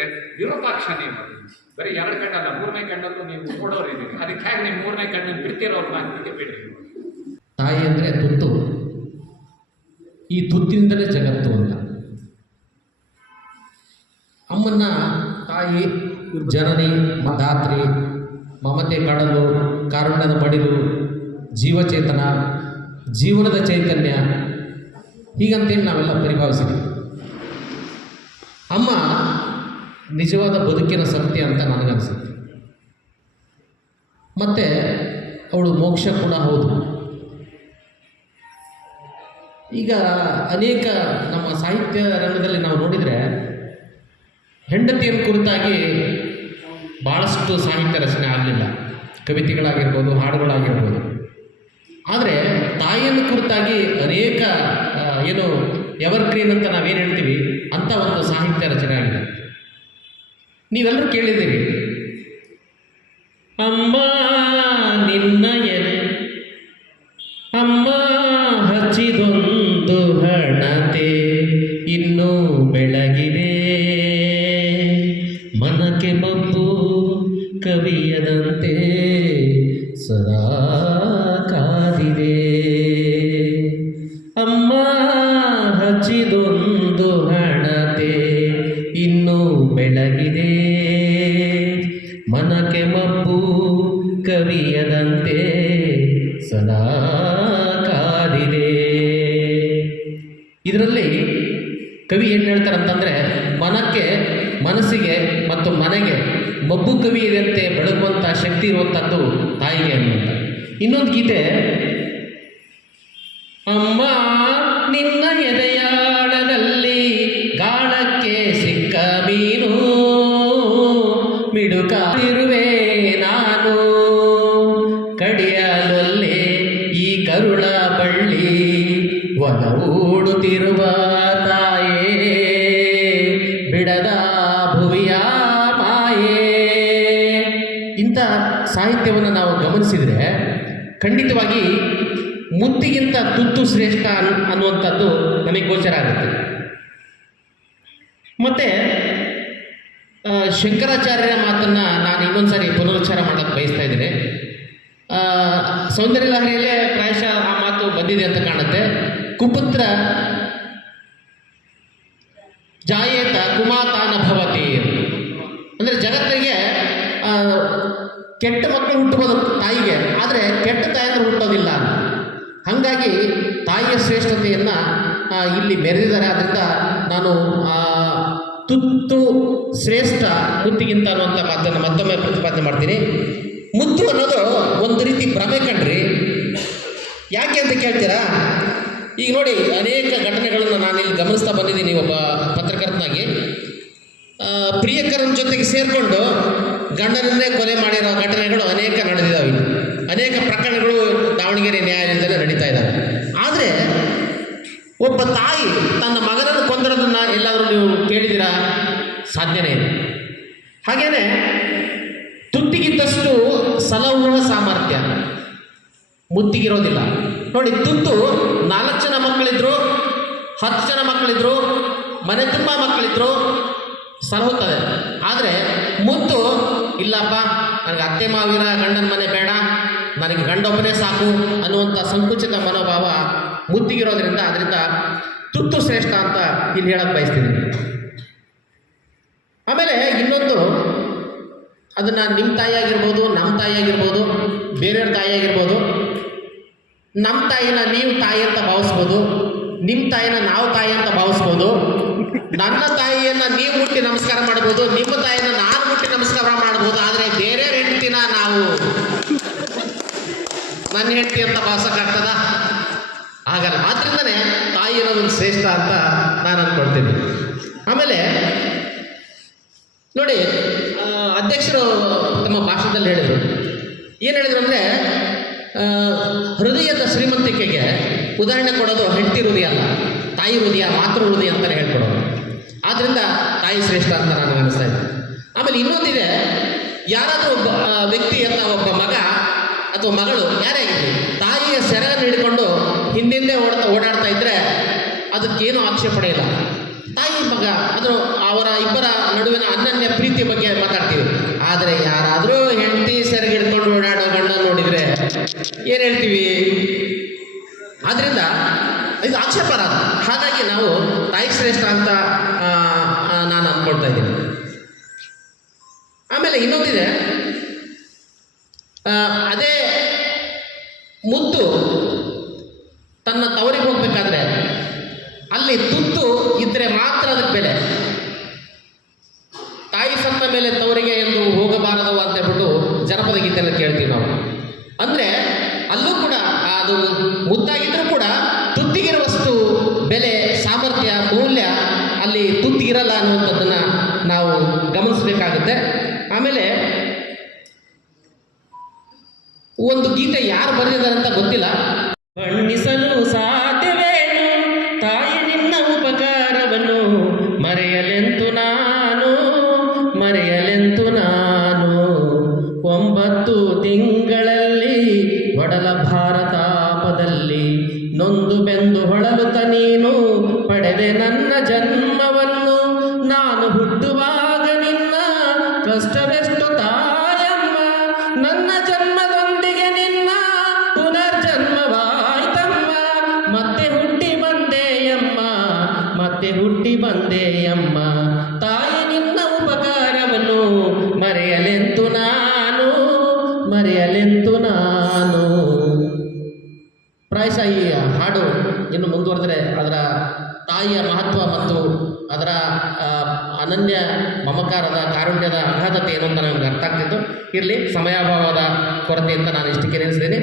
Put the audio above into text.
ಅಂದರೆ ವಿರೂಪಾಕ್ಷ ನೀವು ಬರೀ 2 ಕಣ್ಣಲ್ಲ 3ನೇ ಕಣ್ಣಲ್ಲೂ ನೀವು ನೋಡೋರಿದ್ದೀರಿ. ಅದಕ್ಕೆ ಹೇಗೆ ನೀವು 3ನೇ ಕಣ್ಣನ್ನು ಬಿಡ್ತಿರೋರು ಅಂತ ಬಿಡ್ರಿ. ತಾಯಿ ಅಂದರೆ ತುತ್ತು, ಈ ತುತ್ತಿನಿಂದಲೇ ಜಗತ್ತು ಅಂತ. ಅಮ್ಮನ್ನ ತಾಯಿ ಜನನಿ ಧಾತ್ರಿ, ಮಮತೆ ಕಡಲು, ಕಾರುಣ್ಯದ ಮಡಿಲು, ಜೀವಚೇತನ, ಜೀವನದ ಚೈತನ್ಯ, ಹೀಗಂತೇಳಿ ನಾವೆಲ್ಲ ಪರಿಭಾವಿಸಿದ್ದೀವಿ. ಅಮ್ಮ ನಿಜವಾದ ಬದುಕಿನ ಸತ್ಯ ಅಂತ ನನಗನ್ಸುತ್ತೆ. ಮತ್ತು ಅವಳು ಮೋಕ್ಷ ಕೂಡ ಹೌದು. ಈಗ ಅನೇಕ ನಮ್ಮ ಸಾಹಿತ್ಯ ರಂಗದಲ್ಲಿ ನಾವು ನೋಡಿದರೆ ಹೆಂಡತಿಯನ್ನು ಕುರಿತಾಗಿ ಭಾಳಷ್ಟು ಸಾಹಿತ್ಯ ರಚನೆ ಆಗಲಿಲ್ಲ, ಕವಿತೆಗಳಾಗಿರ್ಬೋದು, ಹಾಡುಗಳಾಗಿರ್ಬೋದು. ಆದರೆ ತಾಯಿಯನ್ನು ಕುರಿತಾಗಿ ಅನೇಕ ಏನು ಎವರ್ಗ್ರೀನ್ ಅಂತ ನಾವೇನು ಹೇಳ್ತೀವಿ ಅಂಥ ಒಂದು ಸಾಹಿತ್ಯ ರಚನೆ ಆಗಿದೆ. ನೀವೆಲ್ಲರೂ ಕೇಳಿದ್ದೀರಿ, ಅಮ್ಮ ನಿನ್ನ ಎದೆ ಅಮ್ಮ ಹಚ್ಚಿದೊಂದು ಹಣತೆ ಇನ್ನೂ ಬೆಳಗಿದೆ, ಮನಕ್ಕೆ ಮಬ್ಬು ಕವಿಯದಂತೆ ಸದಾ ಕಾದಿದೆ. ಅಮ್ಮ ಹಚ್ಚಿದೊಂದು ಹಣತೆ ಇನ್ನೂ ಬೆಳಗಿದೆ, ಮನಕ್ಕೆ ಮಬ್ಬು ಕವಿಯದಂತೆ ಸದಾ ಕಾದಿದೆ. ಇದರಲ್ಲಿ ಕವಿ ಏನು ಹೇಳ್ತಾರಂತಂದರೆ, ಮನಸ್ಸಿಗೆ ಮತ್ತು ಮನೆಗೆ ಮಬ್ಬು ಕವಿಯದಂತೆ ಬೆಳಗುವಂಥ ಶಕ್ತಿ ಇರುವಂಥದ್ದು ತಾಯಿಗೆ ಅನ್ನುವಂಥ. ಇನ್ನೊಂದು ಗೀತೆ, ಅಮ್ಮ ನಿನ್ನ ಎದೆಯಾಳದಲ್ಲಿ ಗಾಳಕ್ಕೆ ಸಿಕ್ಕ ಮೀನು ಮಿಡುಕಾದಿರುವೆ ನಾನು, ಕಡಿಯಲೊಲ್ಲೆ ಈ ಕರುಳ ಬಳ್ಳಿ ಒಲವೂಡುತ್ತಿರುವ ತಾಯೇ ಬಿಡದ ಭುವಿಯ ಮಾಯೇ. ಇಂಥ ಸಾಹಿತ್ಯವನ್ನು ನಾವು ಗಮನಿಸಿದರೆ ಖಂಡಿತವಾಗಿ ಮುತ್ತಿಗಿಂತ ತುತ್ತು ಶ್ರೇಷ್ಠ ಅನ್ನುವಂಥದ್ದು ನಮಗೆ ಗೋಚರ ಆಗುತ್ತೆ. ಮತ್ತು ಶಂಕರಾಚಾರ್ಯರ ಮಾತನ್ನು ನಾನು ಇನ್ನೊಂದು ಸಾರಿ ಪುನರುಚ್ಚಾರ ಮಾಡೋಕ್ಕೆ ಬಯಸ್ತಾ ಇದ್ದೇನೆ. ಸೌಂದರ್ಯ ಲಹರಿಯಲ್ಲೇ ಪ್ರಾಯಶಃ ಆ ಮಾತು ಬಂದಿದೆ ಅಂತ ಕಾಣುತ್ತೆ. ಕುಪುತ್ರ ಜಾಯೇತ ಕುಮಾತಾನ ಭವತಿ, ಅಂದರೆ ಜಗತ್ತಿಗೆ ಕೆಟ್ಟ ಮಕ್ಕಳು ಹುಟ್ಟುವುದು ತಾಯಿಗೆ, ಆದರೆ ಕೆಟ್ಟ ತಾಯಿಯಂದ್ರೆ ಹುಟ್ಟೋದಿಲ್ಲ. ಹಾಗಾಗಿ ತಾಯಿಯ ಶ್ರೇಷ್ಠತೆಯನ್ನು ಇಲ್ಲಿ ಮೆರೆದಿದ್ದಾರೆ. ಅದರಿಂದ ನಾನು ತುತ್ತು ಶ್ರೇಷ್ಠ ಮುತ್ತಿಗಿಂತ ಅನ್ನುವಂಥ ಮಾತನ್ನು ಮತ್ತೊಮ್ಮೆ ಪ್ರತಿಪಾದನೆ ಮಾಡ್ತೀನಿ. ಮುತ್ತು ಅನ್ನೋದು ಒಂದು ರೀತಿ ಭ್ರಮೆ ಕಣ್ರಿ. ಯಾಕೆ ಅಂತ ಕೇಳ್ತೀರಾ? ಈಗ ನೋಡಿ, ಅನೇಕ ಘಟನೆಗಳನ್ನು ನಾನಿಲ್ಲಿ ಗಮನಿಸ್ತಾ ಬಂದಿದ್ದೀನಿ. ಒಬ್ಬ ಪತ್ರಕರ್ತನಾಗಿ ಪ್ರಿಯಕರನ ಜೊತೆಗೆ ಸೇರಿಕೊಂಡು ಗಂಡನನ್ನೇ ಕೊಲೆ ಮಾಡಿರೋ ಘಟನೆಗಳು ಅನೇಕ ನಡೆದಿದ್ದಾವೆ. ಅನೇಕ ಪ್ರಕರಣಗಳು ದಾವಣಗೆರೆ ನ್ಯಾಯಾಲಯದಲ್ಲಿ ನಡೀತಾ ಇದ್ದಾವೆ. ಆದರೆ ಒಬ್ಬ ತಾಯಿ ತನ್ನ ಮಗನನ್ನು ಕೊಂದರೋದನ್ನು ಎಲ್ಲಾದರೂ ನೀವು ಕೇಳಿದ್ದೀರಾ? ಸಾಧ್ಯನೇ ಇಲ್ಲ. ಹಾಗೇನೆ ತುತ್ತಿಗಿದ್ದಷ್ಟು ಸಲಹುವ ಸಾಮರ್ಥ್ಯ ಮುತ್ತಿಗಿರೋದಿಲ್ಲ. ನೋಡಿ, ತುತ್ತು 4 ಜನ ಮಕ್ಕಳಿದ್ರು, 10 ಜನ ಮಕ್ಕಳಿದ್ರು, ಮನೆ ತುಂಬ ಮಕ್ಕಳಿದ್ರು ಸಲಹುತ್ತದೆ. ಆದರೆ ಮುತ್ತು ಇಲ್ಲಪ್ಪ, ನನಗೆ ಅತ್ತೆ ಮಾವಿರ ಗಂಡನ ಮನೆ ಬೇಡ, ನನಗೆ ಗಂಡೊಬ್ಬನೇ ಸಾಕು ಅನ್ನುವಂಥ ಸಂಕುಚಿತ ಮನೋಭಾವ ಮುತ್ತಿಗಿರೋದ್ರಿಂದ ಅದರಿಂದ ತುತ್ತು ಶ್ರೇಷ್ಠ ಅಂತ ಇಲ್ಲಿ ಹೇಳಕ್ಕೆ ಬಯಸ್ತೀನಿ. ಆಮೇಲೆ ಇನ್ನೊಂದು, ಅದನ್ನು ನಿಮ್ಮ ತಾಯಿ ಆಗಿರ್ಬೋದು, ನಮ್ಮ ತಾಯಿ ಆಗಿರ್ಬೋದು, ಬೇರೆಯವ್ರ ತಾಯಿ ಆಗಿರ್ಬೋದು. ನಮ್ಮ ತಾಯಿನ ನೀವು ತಾಯಿ ಅಂತ ಭಾವಿಸ್ಬೋದು, ನಿಮ್ಮ ತಾಯಿನ ನಾವು ತಾಯಿ ಅಂತ ಭಾವಿಸ್ಬೋದು. ನನ್ನ ತಾಯಿಯನ್ನು ನೀವು ಮುಟ್ಟಿ ನಮಸ್ಕಾರ ಮಾಡ್ಬೋದು, ನಿಮ್ಮ ತಾಯಿನ ನಾನು ಮುಟ್ಟಿ ನಮಸ್ಕಾರ ಮಾಡ್ಬೋದು. ಆದರೆ ಬೇರೆ ಹೆಂಡತಿನ ನಾವು ನನ್ನ ಹೆಂಡತಿ ಅಂತ ಭಾವಿಸೋಕ್ಕಾಗ್ತದ? ಆಗಲ್ಲ. ಆದ್ರಿಂದನೇ ತಾಯಿ ಅನ್ನೋದೊಂದು ಶ್ರೇಷ್ಠ ಅಂತ ನಾನು ಅಂದ್ಕೊಳ್ತೀನಿ. ಆಮೇಲೆ ನೋಡಿ, ಅಧ್ಯಕ್ಷರು ತಮ್ಮ ಭಾಷಣದಲ್ಲಿ ಹೇಳಿದರು, ಏನು ಹೇಳಿದ್ರು ಅಂದರೆ, ಹೃದಯದ ಶ್ರೀಮಂತಿಕೆಗೆ ಉದಾಹರಣೆ ಕೊಡೋದು ಹೆಂಡತಿ ಹೃದಯ ಅಲ್ಲ, ತಾಯಿ ಹೃದಯ, ಮಾತೃ ಹೃದಯ ಅಂತಲೇ ಹೇಳ್ಕೊಡೋದು. ಆದ್ದರಿಂದ ತಾಯಿ ಶ್ರೇಷ್ಠ ಅಂತ ನಾನು ಅನಿಸ್ತಾ ಇದ್ದೆ. ಆಮೇಲೆ ಇನ್ನೊಂದಿದೆ, ಯಾರಾದರೂ ಒಬ್ಬ ವ್ಯಕ್ತಿ ಅಥವಾ ಒಬ್ಬ ಮಗ ಅಥವಾ ಮಗಳು ಯಾರೇ ಆಗಿರಲಿ, ತಾಯಿಯ ಸೆರಗನ್ನು ಹಿಡ್ಕೊಂಡು ಹಿಂದಿಂದೆ ಓಡಾಡ್ತಾ ಇದ್ದರೆ ಅದಕ್ಕೇನು ಆಕ್ಷೇಪಣೆ ಇಲ್ಲ. ತಾಯಿ ಮಗ ಅದು ಅವರ ಇಬ್ಬರ ನಡುವಿನ ಅನ್ಯೋನ್ಯ ಏನು ಹೇಳ್ತೀವಿ? ಆದ್ದರಿಂದ ಇದು ಆಕ್ಷೇಪಾರ್ಹ. ಹಾಗಾಗಿ ನಾವು ತಾಯಿ ಶ್ರೇಷ್ಠ ಅಂತ ನಾನು ಅಂದ್ಕೊಳ್ತಾ ಇದ್ದೀನಿ. ಆಮೇಲೆ ಇನ್ನೊಂದಿದೆ, ಅದೇ ಮುದ್ದು ತನ್ನ ತವರಿಗೆ ಹೋಗ್ಬೇಕಾದ್ರೆ ಅಲ್ಲಿ ತುತ್ತು ಇದ್ದರೆ ಮಾತ್ರ ಅದಕ್ಕೆ ಬೆಲೆ. ತಾಯಿ ಸತ್ತ ಮೇಲೆ ತವರಿಗೆ ಎಂದು ಹೋಗಬಾರದು ಅಂತ ಹೇಳ್ಬಿಟ್ಟು ಜನಪದ ಗೀತೆಯನ್ನು ಕೇಳ್ತೀವಿ ನಾವು. ಅಂದರೆ ಅಲ್ಲೂ ಕೂಡ ಅದು ಮುದ್ದಾಗಿದ್ರೂ ಕೂಡ ತುತ್ತಿಗಿರುವಷ್ಟು ಬೆಲೆ, ಸಾಮರ್ಥ್ಯ, ಮೌಲ್ಯ ಅಲ್ಲಿ ತುತ್ತಿಗಿರಲ್ಲ ಅನ್ನುವಂಥದ್ದನ್ನು ನಾವು ಗಮನಿಸಬೇಕಾಗುತ್ತೆ. ಆಮೇಲೆ ಒಂದು ಗೀತೆ ಯಾರು ಬರೆದಿದ್ದಾರೆ ಅಂತ ಗೊತ್ತಿಲ್ಲ. ಬಣ್ಣಿಸಲು ಸಾಧ್ಯವೇನು ತಾಯಿ ನಿನ್ನ ಉಪಕಾರವನ್ನು, ಮರೆಯಲೆಂತು ನಾನು, ಮರೆಯಲೆಂತು ನಾನು. 9 ತಿಂಗಳಲ್ಲಿ ಒಡಲ ಭಾರತಾಪದಲ್ಲಿ ನೊಂದು ಬೆಂದು ಹೊಳಲುತ್ತ ನೀನು ಪಡೆದೆ ನನ್ನ ಜನ್ಮವನ್ನು. ನಾನು ಹುಟ್ಟುವಾಗ ನಿನ್ನ ಕಷ್ಟವೆಷ್ಟು ತಾಯಮ್ಮ, ನನ್ನ ಜನ್ಮದೊಂದಿಗೆ ನಿನ್ನ ಪುನರ್ಜನ್ಮವಾಯ್ತಮ್ಮ. ಮತ್ತೆ ಹುಟ್ಟಿ ಬಂದೆಯಮ್ಮ, ಮತ್ತೆ ಹುಟ್ಟಿ ಬಂದೆಯಮ್ಮ. ತಾಯಿ ನಿನ್ನ ಉಪಕಾರವನ್ನು ಮರೆಯಲೆಂತು ನಾನು, ಮರೆಯಲೆಂತು ನಾನು. ಪ್ರಾಯಶಃ ಈ ಹಾಡು ಇನ್ನು ಮುಂದುವರೆದರೆ ಅದರ ತಾಯಿಯ ಮಹತ್ವ ಮತ್ತು ಅದರ ಅನನ್ಯ ಮಮಕಾರದ ಕಾರುಣ್ಯದ ಅಗಾಧತೆ ಏನು ಅಂತ ನಮಗೆ ಅರ್ಥ ಆಗ್ತಿತ್ತು. ಇರಲಿ, ಸಮಯಾಭಾವದ ಕೊರತೆಯಿಂದ ನಾನು ಇಷ್ಟಕ್ಕೆ ನಿಲ್ಲಿಸಿದ್ದೀನಿ.